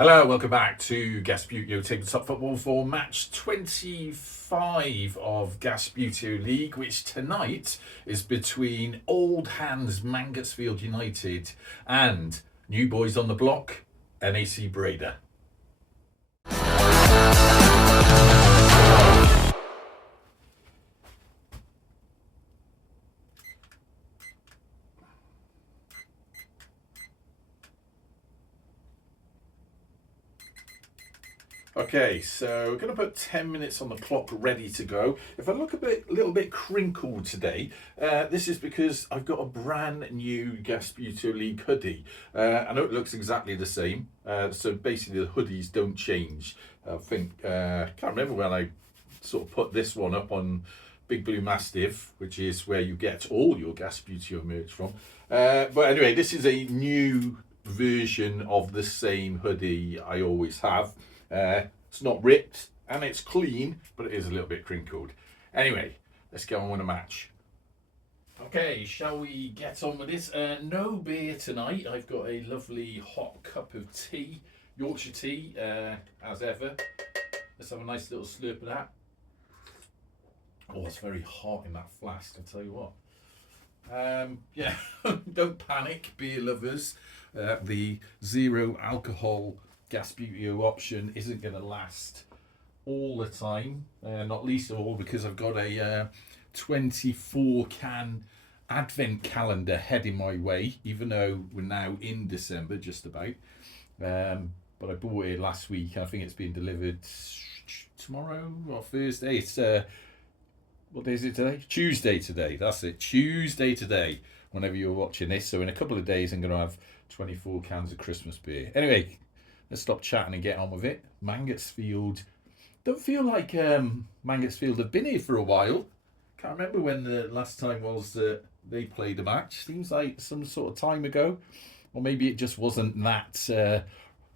Hello, welcome back to Gasbbuteo Tabletop Football for match 25 of Gasbbuteo League, which tonight is between Old Hands Mangotsfield United and new boys on the block, NAC Breda. Okay, so we're going to put 10 minutes on the clock ready to go. If I look a little bit crinkled today, this is because I've got a brand new Gasbbuteo League hoodie. I know it looks exactly the same, so basically the hoodies don't change. I think, can't remember when I sort of put this one up on Big Blue Mastiff, which is where you get all your Gasbbuteo merch from. But anyway, this is a new version of the same hoodie I always have. It's not ripped and it's clean, but it is a little bit crinkled. Anyway, let's get on with the match. Okay, shall we get on with this? No beer tonight. I've got a lovely hot cup of tea, Yorkshire tea, as ever. Let's have a nice little slurp of that. Oh, it's very hot in that flask, I'll tell you what. Yeah, don't panic, beer lovers. The zero alcohol Gasbbuteo option isn't going to last all the time, not least of all because I've got a 24 can advent calendar heading my way, even though we're now in December just about. But I bought it last week. I think it's being delivered tomorrow or Thursday. It's what day is it today? Tuesday today. That's it. Tuesday today, whenever you're watching this. So in a couple of days I'm going to have 24 cans of Christmas beer. Anyway, let's stop chatting and get on with it. Mangotsfield. Don't feel like Mangotsfield have been here for a while. Can't remember when the last time was that they played a match. Seems like some sort of time ago. Or maybe it just wasn't that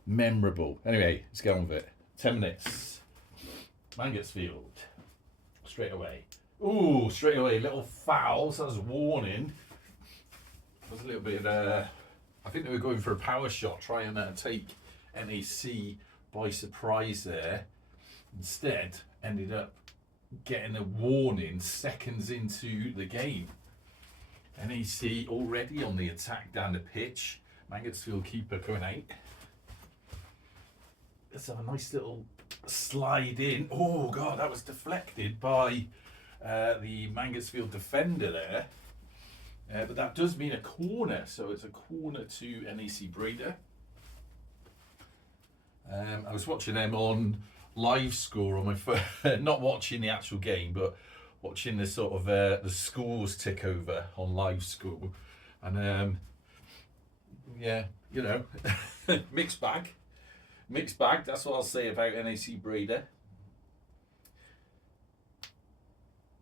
memorable. Anyway, let's get on with it. 10 minutes. Mangotsfield. Straight away. Ooh, straight away. Little fouls. That was a warning. That was a little bit... I think they were going for a power shot, trying to take NAC by surprise there. Instead, ended up getting a warning seconds into the game. NAC already on the attack down the pitch. Mangotsfield keeper going out. Let's have a nice little slide in. Oh God, that was deflected by the Mangotsfield defender there. But that does mean a corner, so it's a corner to NAC Breda. I was watching them on live score on my phone, not watching the actual game, but watching the sort of the scores tick over on live score. And yeah, you know, mixed bag. Mixed bag, that's what I'll say about NAC Breda.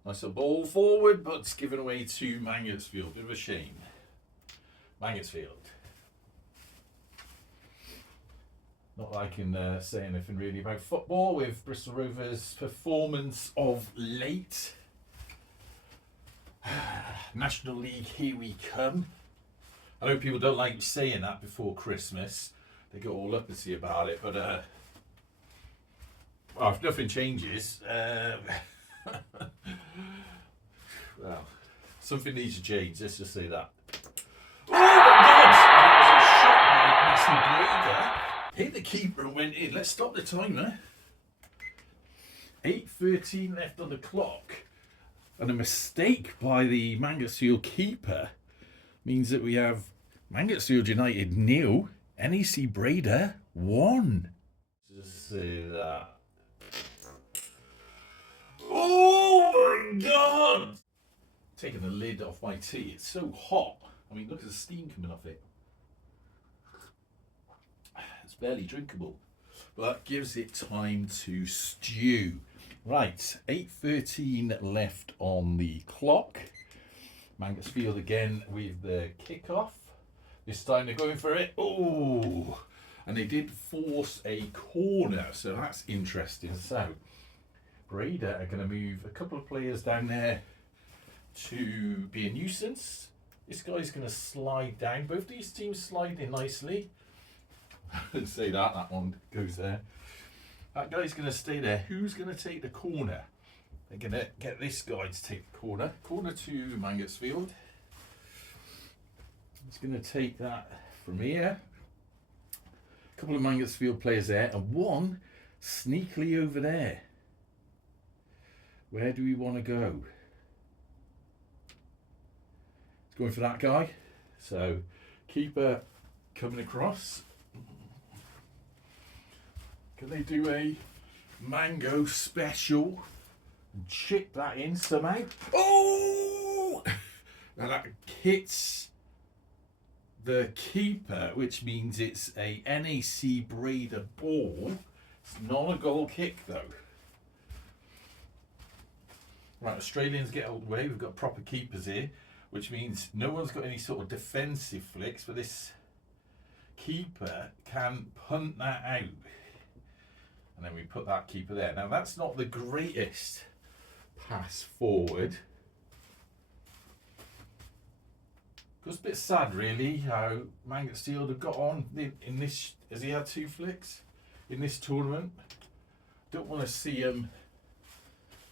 Nice little ball forward, but it's given away to Mangotsfield. Bit of a shame. Mangotsfield. Not that I can say anything really about football with Bristol Rovers' performance of late. National League, here we come. I know people don't like saying that before Christmas. They get all uppity about it, but well, if nothing changes, well, something needs to change. Let's just say that. Oh my God! That was a shot by NAC Breda. Hit the keeper and went in. Let's stop the timer. 8:13 left on the clock. And a mistake by the Mangotsfield keeper means that we have Mangotsfield United 0, NAC Breda 1. Just say that. Oh my God! Taking the lid off my tea. It's so hot. I mean, look at the steam coming off it. It's barely drinkable, but gives it time to stew. Right, 8:13 left on the clock. Mangotsfield again with the kickoff. This time they're going for it. Oh, and they did force a corner, so that's interesting. So Breda are going to move a couple of players down there to be a nuisance. This guy's going to slide down. Both these teams slide in nicely. Let's say that one goes there. That guy's going to stay there. Who's going to take the corner? They're going to get this guy to take the corner. Corner to Mangotsfield. He's going to take that from here. A couple of Mangotsfield players there, and one sneakily over there. Where do we want to go? It's going for that guy. So, keeper coming across. Can they do a mango special and chip that in somehow? Oh! Now that hits the keeper, which means it's a NAC Breda ball. It's not a goal kick though. Right, Australians get out of the way. We've got proper keepers here, which means no one's got any sort of defensive flicks, but this keeper can punt that out. And then we put that keeper there. Now that's not the greatest pass forward. It's a bit sad really how Mangotsfield have got on in this. Has he had 2 flicks in this tournament? Don't want to see him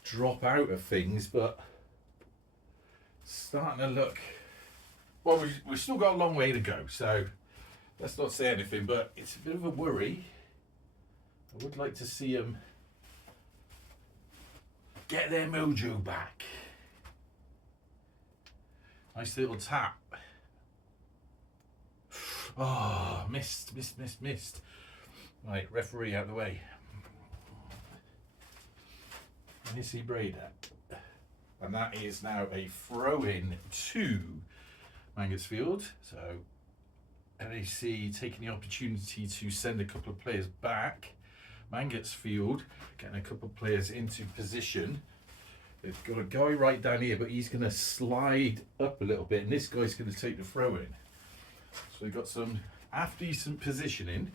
drop out of things, but starting to look. Well, we've still got a long way to go, so let's not say anything, but it's a bit of a worry. I would like to see them get their mojo back. Nice little tap. Oh, missed. Right, referee out of the way. NAC Breda. And that is now a throw-in to Mangotsfield. So NAC taking the opportunity to send a couple of players back. Mangotsfield getting a couple of players into position. They've got a guy right down here, but he's going to slide up a little bit, and this guy's going to take the throw in. So we've got some half-decent positioning.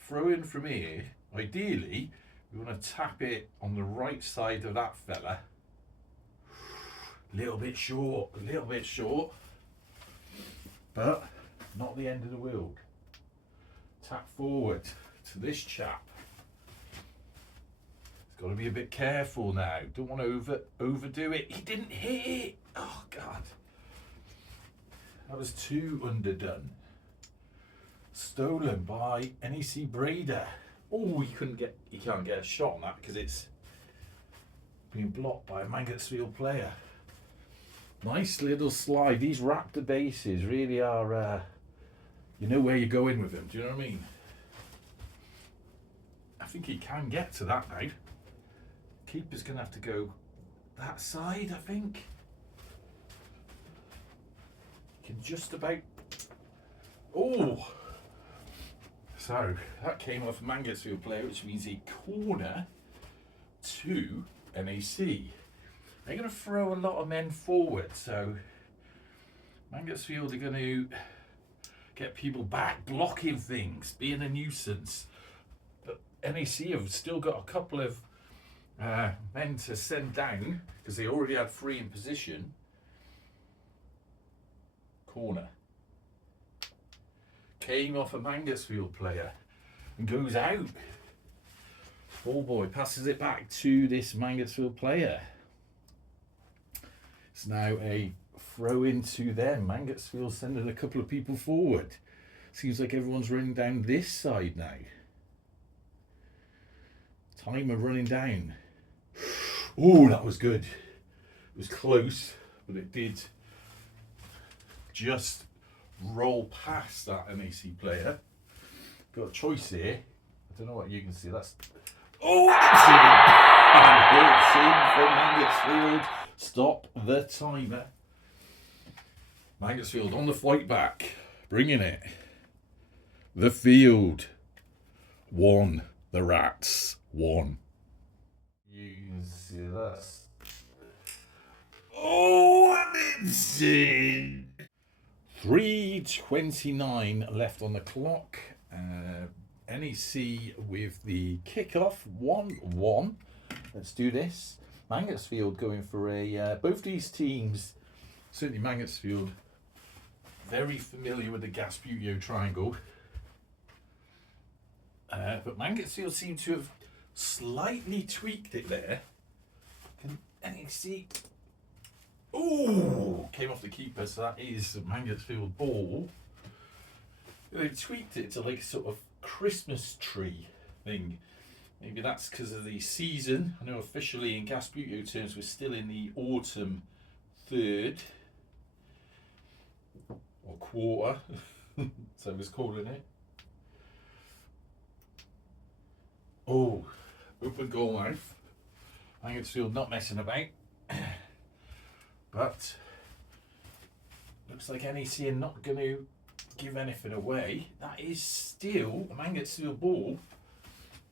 Throw in from here. Ideally, we want to tap it on the right side of that fella. A little bit short, but not the end of the world. Tap forward to this chap. Got to be a bit careful now. Don't want to overdo it. He didn't hit it. Oh God, that was too underdone. Stolen by NAC Breda. Oh, he can't get a shot on that because it's being blocked by a Mangotsfield player. Nice little slide. These raptor bases really are. You know where you're going with them. Do you know what I mean? I think he can get to that now. Keeper's going to have to go that side, I think. Can just about. Oh! So that came off a Mangotsfield player, which means a corner to NAC. They're going to throw a lot of men forward, so Mangotsfield are going to get people back, blocking things, being a nuisance. But NAC have still got a couple of men to send down because they already had 3 in position. Corner. Came off a Mangotsfield player and goes out. Ball boy passes it back to this Mangotsfield player. It's now a throw into them. Mangotsfield sending a couple of people forward. Seems like everyone's running down this side now. Timer running down. Oh, that was good. It was close, but it did just roll past that NAC player. Got a choice here. I don't know what you can see. That's oh, it's in for Mangotsfield. Stop the timer. Mangotsfield on the flight back, bringing it. The field 1, the Rats 1. You can see that. Oh, and it's in. 3:29 left on the clock. NAC with the kickoff 1-1. Let's do this. Mangotsfield going for a. Both these teams, certainly Mangotsfield, very familiar with the Gasbbuteo triangle. But Mangotsfield seem to have slightly tweaked it there. Can NAC see? Oh, came off the keeper, so that is a Mangotsfield ball. They tweaked it to like a sort of Christmas tree thing. Maybe that's because of the season. I know officially in Gasbbuteo terms we're still in the autumn third or quarter, so I was calling it. Oh, open goal mouth. Mangotsfield not messing about. But looks like NAC are not going to give anything away. That is still a Mangotsfield ball.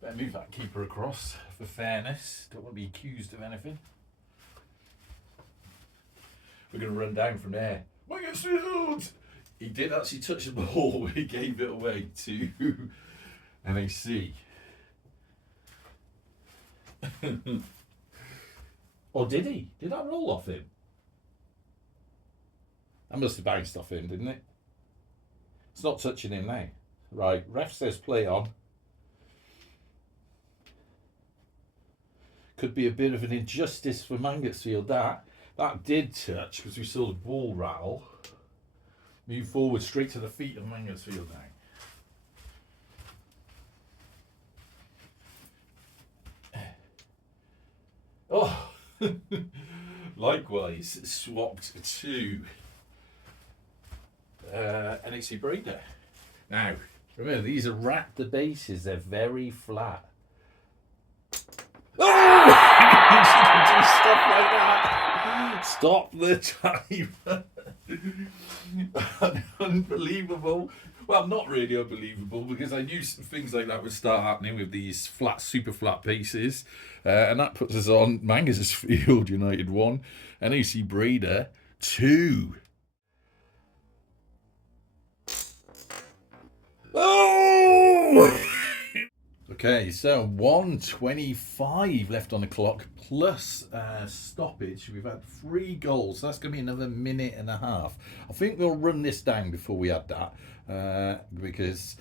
Better move that keeper across for fairness. Don't want to be accused of anything. We're going to run down from there. Mangotsfield! He did actually touch the ball. He gave it away to NAC. Or did he? Did that roll off him? That must have bounced off him, didn't it? It's not touching him now. Right, ref says play on. Could be a bit of an injustice for Mangotsfield. That did touch because we saw the ball rattle. Move forward straight to the feet of Mangotsfield now. Oh, likewise swapped to NAC Breda. Now, remember, these are raptor bases. They're very flat. Oh! She can do stuff like that. Stop the timer. Unbelievable. Well, not really unbelievable, because I knew things like that would start happening with these flat, super flat bases. And that puts us on Mangotsfield United 1, NAC Breda 2. Oh! Okay, so 1:25 left on the clock, plus stoppage. We've had 3 goals, so that's going to be another minute and a half. I think we'll run this down before we add that, because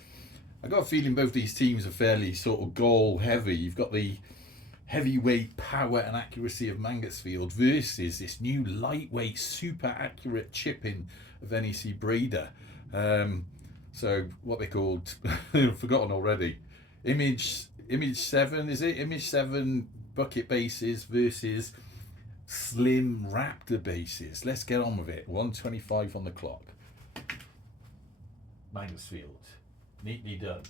I've got a feeling both these teams are fairly sort of goal heavy. You've got the heavyweight power and accuracy of Mangotsfield versus this new lightweight, super accurate chipping of NAC Breda. So what they called, I've forgotten already. Image 7, is it? Image 7 bucket bases versus slim raptor bases. Let's get on with it. 1:25 on the clock. Mangotsfield, neatly done.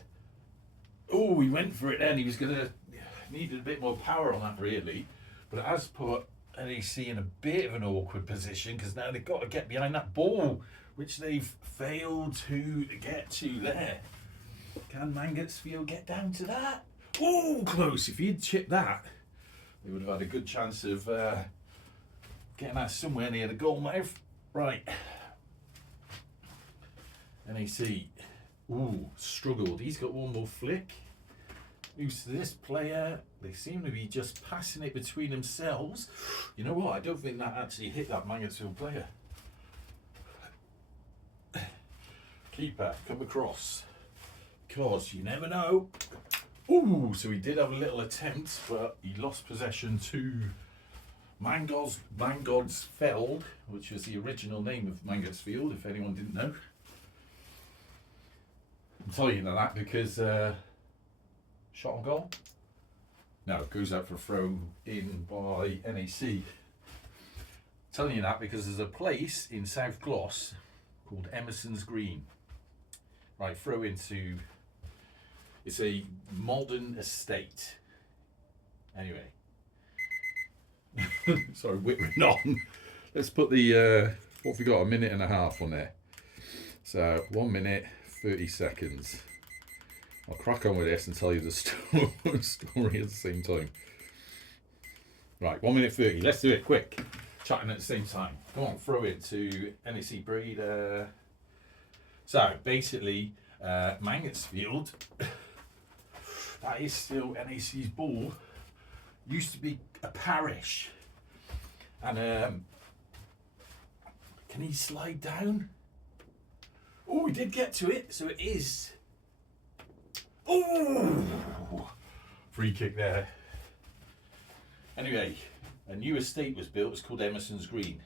Oh, he went for it then. He was needed a bit more power on that really, but it has put NAC in a bit of an awkward position because now they've got to get behind that ball, which they've failed to get to there. Can Mangotsfield get down to that? Oh, close. If he'd chipped that, they would have had a good chance of getting that somewhere near the goal mouth. Right. NAC. Ooh, struggled. He's got one more flick. Moves to this player. They seem to be just passing it between themselves. You know what? I don't think that actually hit that Mangotsfield player. Keeper, come across. Because you never know. Ooh, so he did have a little attempt, but he lost possession to Mangotsfield, which was the original name of Mangotsfield, if anyone didn't know. I'm telling you that because shot on goal? No, it goes out for a throw in by NAC. I'm telling you that because there's a place in South Gloss called Emerson's Green. Right, throw into. It's a modern estate. Anyway. Sorry, whittering on. Let's put the, what have we got, a minute and a half on there. So, 1 minute, 30 seconds. I'll crack on with this and tell you the story at the same time. Right, 1 minute 30. Let's do it quick. Chatting at the same time. Come on, throw it to NAC Breda. So, basically, Mangotsfield, that is still NAC's ball, used to be a parish. And can he slide down? Oh, he did get to it, so it is. Oh, free kick there. Anyway, a new estate was built. It's called Emerson's Green.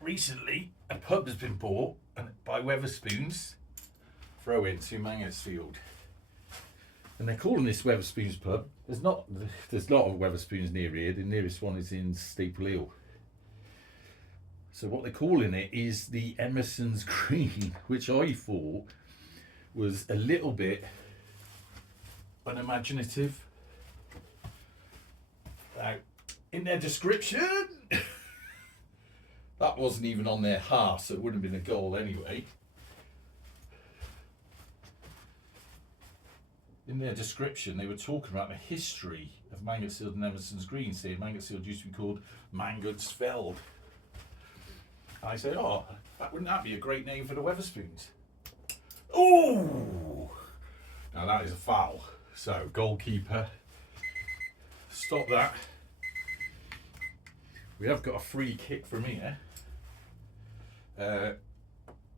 Recently, a pub has been bought by Wetherspoons. Throw in to Mangotsfield. And they're calling this Wetherspoons pub. There's not of Wetherspoons near here. The nearest one is in Staple Hill. So what they're calling it is the Emerson's Green, which I thought was a little bit unimaginative. Now, in their description, that wasn't even on their half, so it wouldn't have been a goal anyway. In their description, they were talking about the history of Mangotsfield and Emerson's Green, saying Mangotsfield used to be called Mangotsfield. And I said, oh, wouldn't that be a great name for the Wetherspoons? Oh! Now that is a foul. So, goalkeeper, stop that. We have got a free kick from here.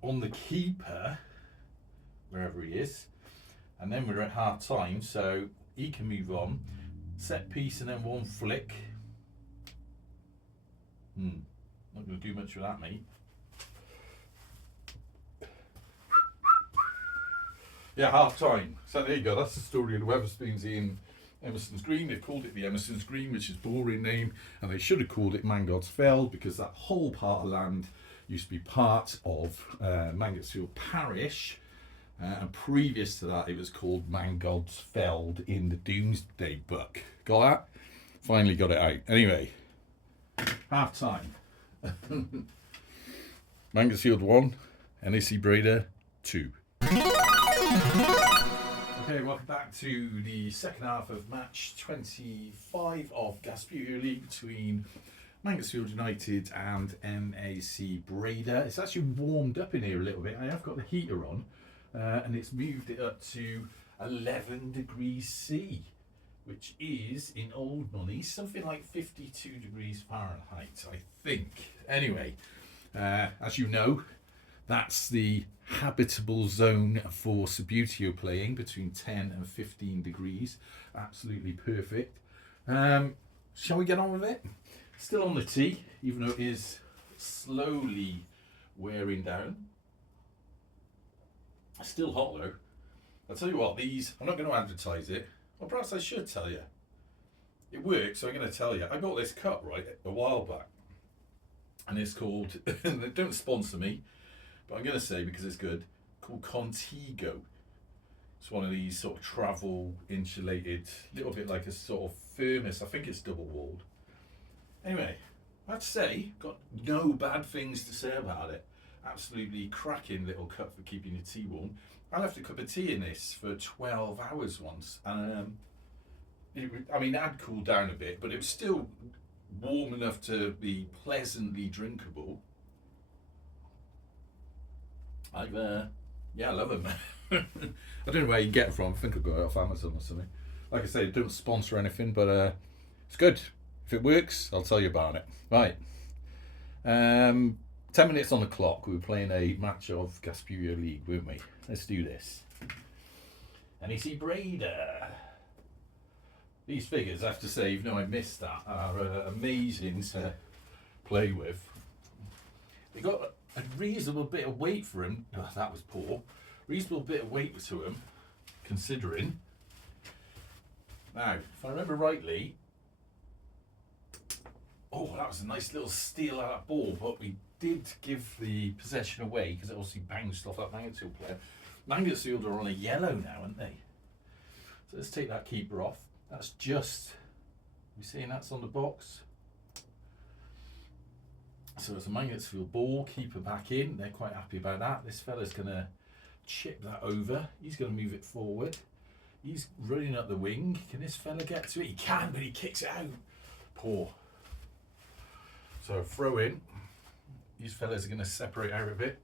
On the keeper, wherever he is. And then we're at half time, so he can move on. Set piece and then one flick. Not going to do much with that, mate. Yeah, half time. So there you go. That's the story of the Wetherspoons in Emerson's Green. They've called it the Emerson's Green, which is a boring name, and they should have called it Mangotsfield because that whole part of land used to be part of Mangotsfield Parish. And previous to that, it was called Mangotsfield in the Domesday Book. Got that? Finally got it out. Anyway, half time. Mangotsfield 1, NAC Breda 2. Okay, welcome back to the second half of match 25 of Gasbbuteo League between Mangotsfield United and NAC Breda. It's actually warmed up in here a little bit. I have got the heater on. And it's moved it up to 11 degrees C, which is, in old money, something like 52 degrees Fahrenheit, I think. Anyway, as you know, that's the habitable zone for Gasbbuteo playing, between 10 and 15 degrees. Absolutely perfect. Shall we get on with it? Still on the tee, even though it is slowly wearing down. Still hot though. I'll tell you what, these, I'm not going to advertise it. Well, perhaps I should tell you. It works, so I'm going to tell you. I bought this cup, right, a while back. And it's called, they don't sponsor me, but I'm going to say because it's good, called Contigo. It's one of these sort of travel insulated, little bit like a sort of thermos. I think it's double walled. Anyway, I have to say, got no bad things to say about it. Absolutely cracking little cup for keeping your tea warm. I left a cup of tea in this for 12 hours once, and it had cooled down a bit, but it was still warm enough to be pleasantly drinkable. I love them. I don't know where you can get it from. I think I got it off Amazon or something. Like I say, it don't sponsor anything, but it's good. If it works, I'll tell you about it. Right. 10 minutes on the clock. We were playing a match of Gasbbuteo League, weren't we? Let's do this. NAC Breda. These figures, I have to say, even though I missed that, are amazing to play with. They got a reasonable bit of weight for him. Oh, that was poor. Reasonable bit of weight to him, considering. Now, if I remember rightly, oh, that was a nice little steal out of that ball, but we did give the possession away because it obviously bounced off that Mangotsfield player. Mangotsfield are on a yellow now, aren't they? So let's take that keeper off. That's just, you seeing that's on the box? So it's a Mangotsfield ball, keeper back in. They're quite happy about that. This fella's going to chip that over. He's going to move it forward. He's running up the wing. Can this fella get to it? He can, but he kicks it out. Poor. So throw in. These fellas are going to separate out a bit.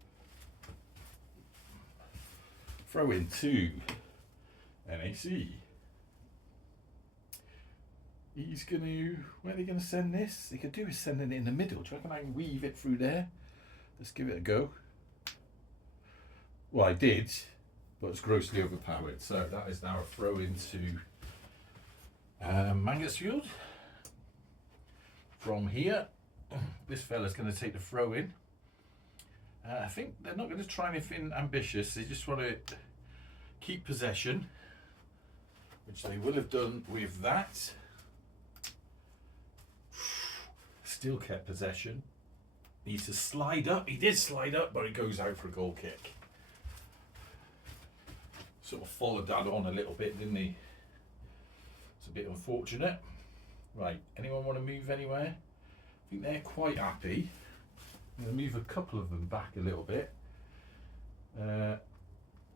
Throw in to NAC. He's going to, where are they going to send this? They could do is sending it in the middle. Do you reckon I can weave it through there? Let's give it a go. Well, I did, but it's grossly overpowered. So that is now a throw into Mangotsfield. From here, this fella's going to take the throw in. I think they're not going to try anything ambitious. They just want to keep possession, which they will have done with that. Still kept possession. Needs to slide up. He did slide up, but he goes out for a goal kick. Sort of followed that on a little bit, didn't he? It's a bit unfortunate. Right, anyone want to move anywhere? I think they're quite happy. I'm going to move a couple of them back a little bit.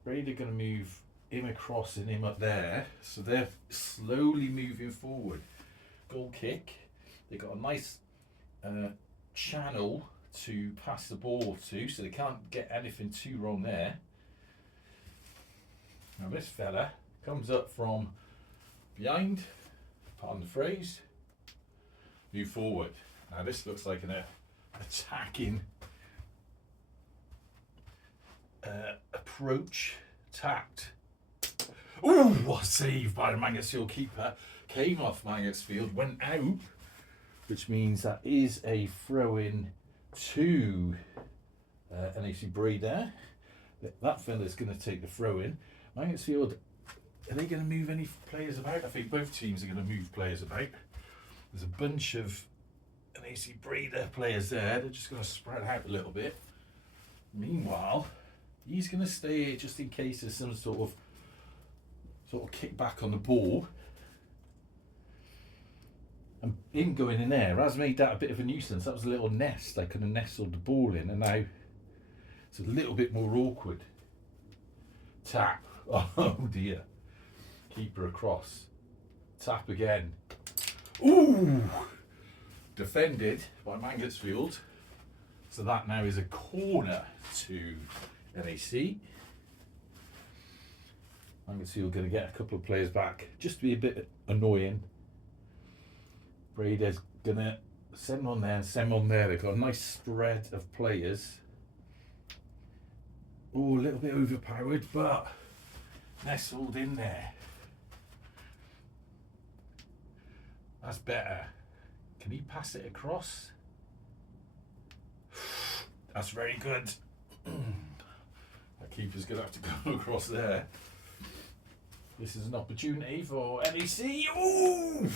Breda going to move him across and him up there. So they're slowly moving forward. Goal kick. They've got a nice channel to pass the ball to, so they can't get anything too wrong there. Now this fella comes up from behind, pardon the phrase, move forward. Now this looks like an attacking approach, tapped. Oh, what a save by the Mangotsfield keeper. Came off Mangotsfield, went out, which means that is a throw-in to NAC Breda. That fella's going to take the throw-in. Mangotsfield, are they going to move any players about? I think both teams are going to move players about. There's a bunch of NAC Breda players there. They're just going to spread out a little bit. Meanwhile, he's going to stay here just in case there's some sort of kick back on the ball. And him going in there has made that a bit of a nuisance. That was a little nest. They could have nestled the ball in, and now it's a little bit more awkward. Tap. Oh dear. Keeper across. Tap again. Ooh! Defended by Mangotsfield. So that now is a corner to NAC. Mangotsfield going to get a couple of players back, just to be a bit annoying. Breda's going to send one there and send one there. They've got a nice spread of players. Oh, a little bit overpowered, but nestled in there. That's better. Can he pass it across? That's very good. That keeper's going to have to go across there. This is an opportunity for NAC. Ooh!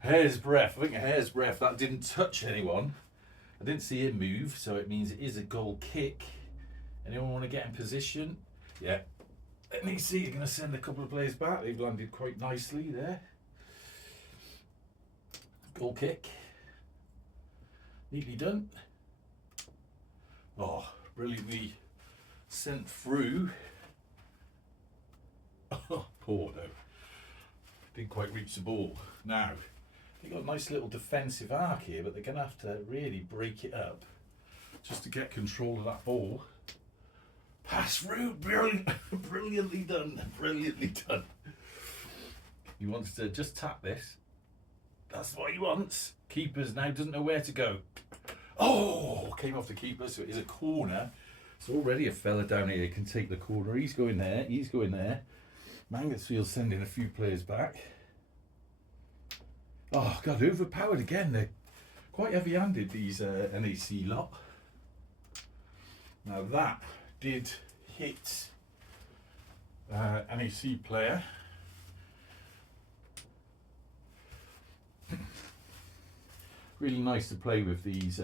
Hair's breadth. I think a hair's breadth. That didn't touch anyone. I didn't see him move, so it means it is a goal kick. Anyone want to get in position? Yeah. NAC are going to send a couple of players back. They've landed quite nicely there. Goal kick. Neatly done. Oh, brilliantly sent through. Oh, poor though. Didn't quite reach the ball. Now, they've got a nice little defensive arc here, but they're going to have to really break it up just to get control of that ball. Pass through, brilliantly done, brilliantly done. He wants to just tap this. That's what he wants. Keepers now doesn't know where to go. Oh, came off the keeper, so it is a corner. It's already a fella down here who can take the corner. He's going there, he's going there. Mangotsfield sending a few players back. Oh, God, overpowered again. They're quite heavy-handed, these NAC lot. Now that did hit NAC player. Really nice to play with these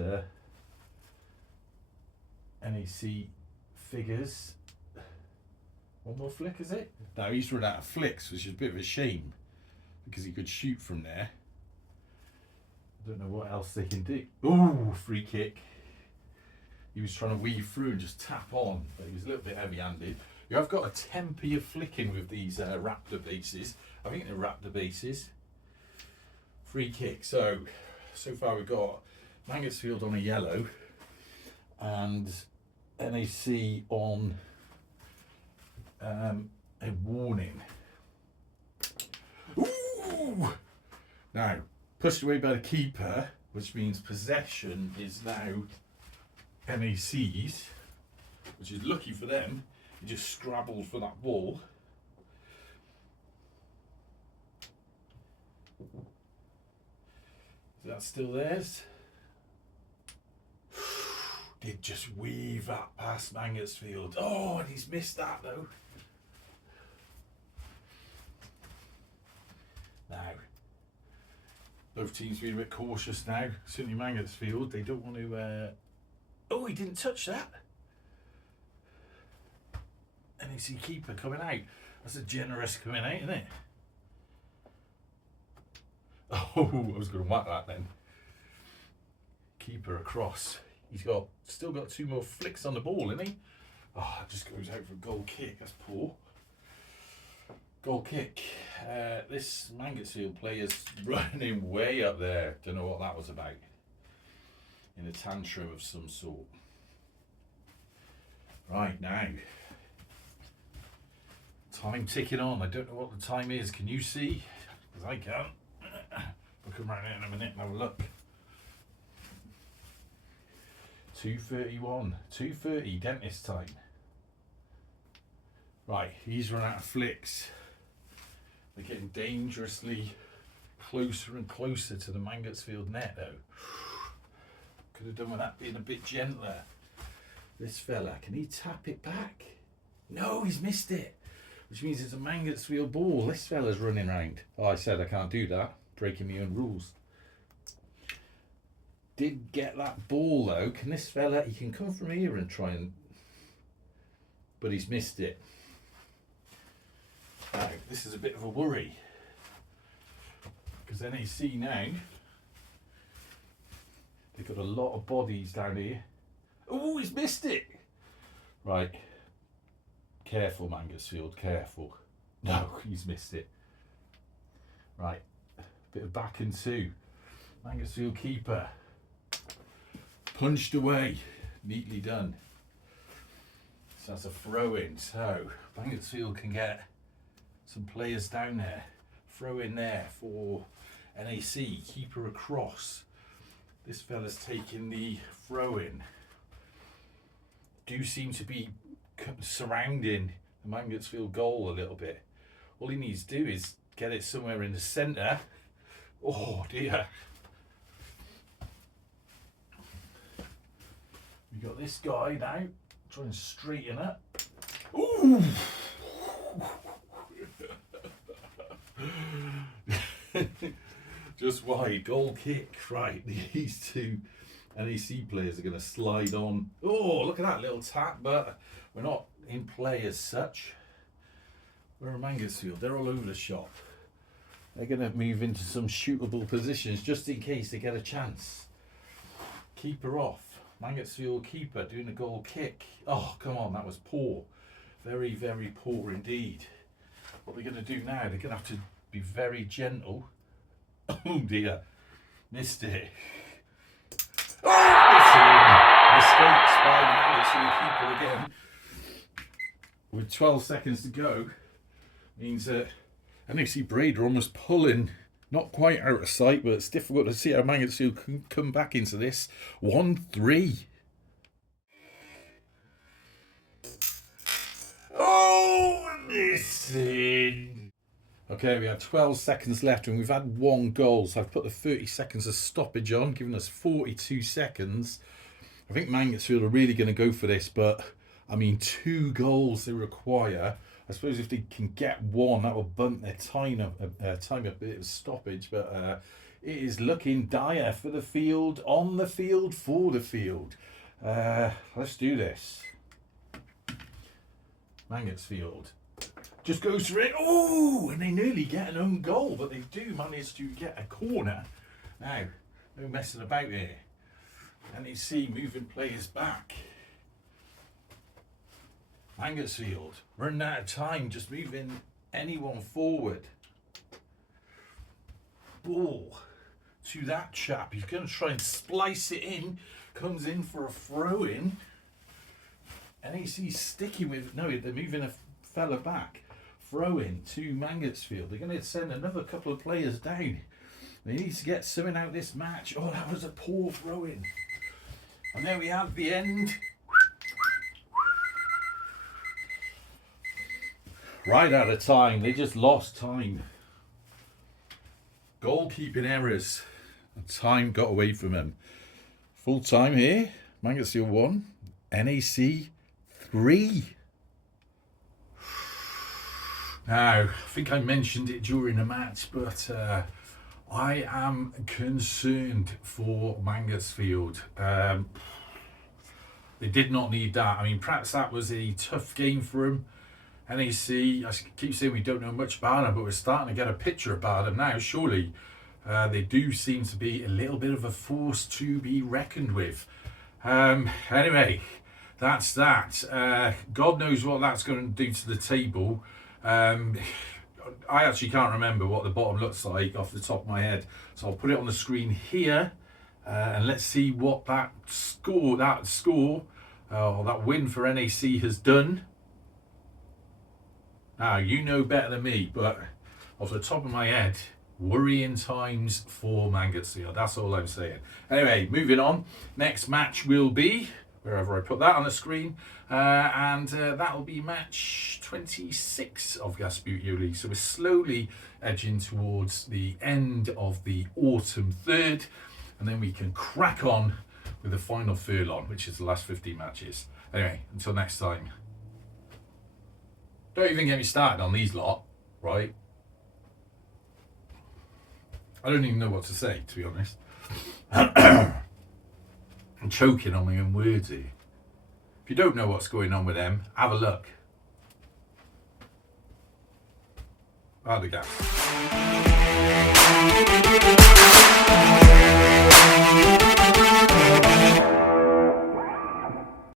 NAC figures. One more flick, is it? No, he's run out of flicks, which is a bit of a shame because he could shoot from there. I don't know what else they can do. Ooh, free kick. He was trying to weave through and just tap on, but he was a little bit heavy-handed. You have got a temper of flicking with these Raptor bases. I think they're Raptor bases. Free kick. So far we've got Mangotsfield on a yellow and NAC on a warning. Ooh! Now, pushed away by the keeper, which means possession is now NAC's, which is lucky for them. He just scrabbled for that ball. Is that still theirs? Did just weave that past Mangotsfield. Oh, and he's missed that though. Now, both teams being a bit cautious now. Certainly Mangotsfield, they don't want to... Oh, he didn't touch that. NAC keeper coming out. That's a generous coming out, isn't it? Oh, I was going to whack that then. Keeper across. He's still got 2 more flicks on the ball, isn't he? Oh, it just goes out for a goal kick. That's poor. Goal kick. This Mangotsfield player's running way up there. Don't know what that was about. In a tantrum of some sort. Right, now. Time ticking on. I don't know what the time is. Can you see? Because I can't. We'll come around in a minute and have a look. 2:31. 2:30 dentist time. Right, he's run out of flicks. They're getting dangerously closer and closer to the Mangotsfield net though. Could have done with that being a bit gentler. This fella, can he tap it back? No, he's missed it. Which means it's a Mangotsfield ball. This fella's running round. Oh, I said I can't do that. Breaking my own rules. Did get that ball though. Can this fella, he can come from here and try and... But he's missed it. Now, this is a bit of a worry. Because NAC now, they've got a lot of bodies down here. Oh, he's missed it. Right. Careful, Mangotsfield, careful. No, he's missed it. Right. Bit of back and 2. Mangotsfield keeper. Punched away. Neatly done. So that's a throw in. So Mangotsfield can get some players down there. Throw in there for NAC. Keeper across. This fella's taking the throw in. Do seem to be surrounding the Mangotsfield goal a little bit. All he needs to do is get it somewhere in the centre. Oh dear. We got this guy now trying to straighten up. Ooh! Just wide, goal kick. Right, these 2 NAC players are going to slide on. Oh, look at that little tap, but we're not in play as such. We're a Mangotsfield. They're all over the shop. They're going to move into some shootable positions just in case they get a chance. Keeper off. Mangotsfield keeper doing a goal kick. Oh, come on, that was poor. Very, very poor indeed. What they're going to do now, they're going to have to be very gentle. Oh dear, missed it. Mistakes by Mangotsfield keeper again. With 12 seconds to go, means that NAC Breda are almost pulling, not quite out of sight, but it's difficult to see how Mangotsfield can come back into this. 1-3. Oh, missing. Okay, we had 12 seconds left and we've had 1 goal. So I've put the 30 seconds of stoppage on, giving us 42 seconds. I think Mangotsfield are really going to go for this, but I mean, 2 goals they require. I suppose if they can get 1, that will bump their time a bit of stoppage. But it is looking dire for the field, on the field, for the field. Let's do this. Mangotsfield just goes for it. Oh, and they nearly get an own goal, but they do manage to get a corner. Now, no messing about here. NAC moving players back. Mangotsfield running out of time, just moving anyone forward. Ball to that chap. He's going to try and splice it in. Comes in for a throw in. NAC sticking with, no, they're moving a fella back. Throw in to Mangotsfield. They're going to send another couple of players down. They need to get something out of this match. Oh, that was a poor throw in. And there we have the end. Right out of time. They just lost time. Goalkeeping errors. And time got away from them. Full time here. Mangotsfield 1. NAC 3. Now, I think I mentioned it during the match, but I am concerned for Mangotsfield. They did not need that. I mean, perhaps that was a tough game for them. NAC, I keep saying we don't know much about them, but we're starting to get a picture about them now. Surely they do seem to be a little bit of a force to be reckoned with. Anyway, that's that. God knows what that's going to do to the table. I actually can't remember what the bottom looks like off the top of my head, so I'll put it on the screen here, and let's see what that win for NAC has done. Now, you know better than me, but off the top of my head, worrying times for Mangotsfield. That's all I'm saying. Anyway, moving on. Next match will be, wherever I put that on the screen, and that will be match 26 of Gasbbuteo League. So we're slowly edging towards the end of the autumn third, and then we can crack on with the final furlong, which is the last 15 matches. Anyway, until next time. Don't even get me started on these lot, right? I don't even know what to say, to be honest. I'm choking on my own words here. If you don't know what's going on with them, have a look. Out the gap.